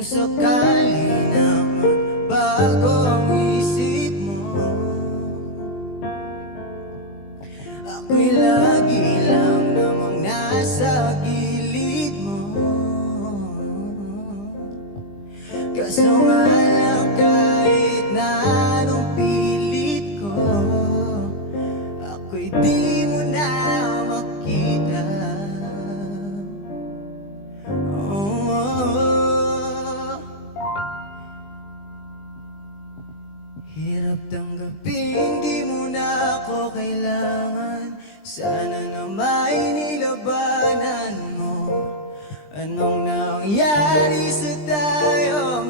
sakali na magbago ang isip mo, ako'y lagi lang namang nasa gilid mo. Kaso nga lang kahit na anong pilit ko, ako'y di mo na makita. Hirap tanggapin, di mo na ako kailangan. Sana na may nilabanan mo. Anong nangyari sa tayo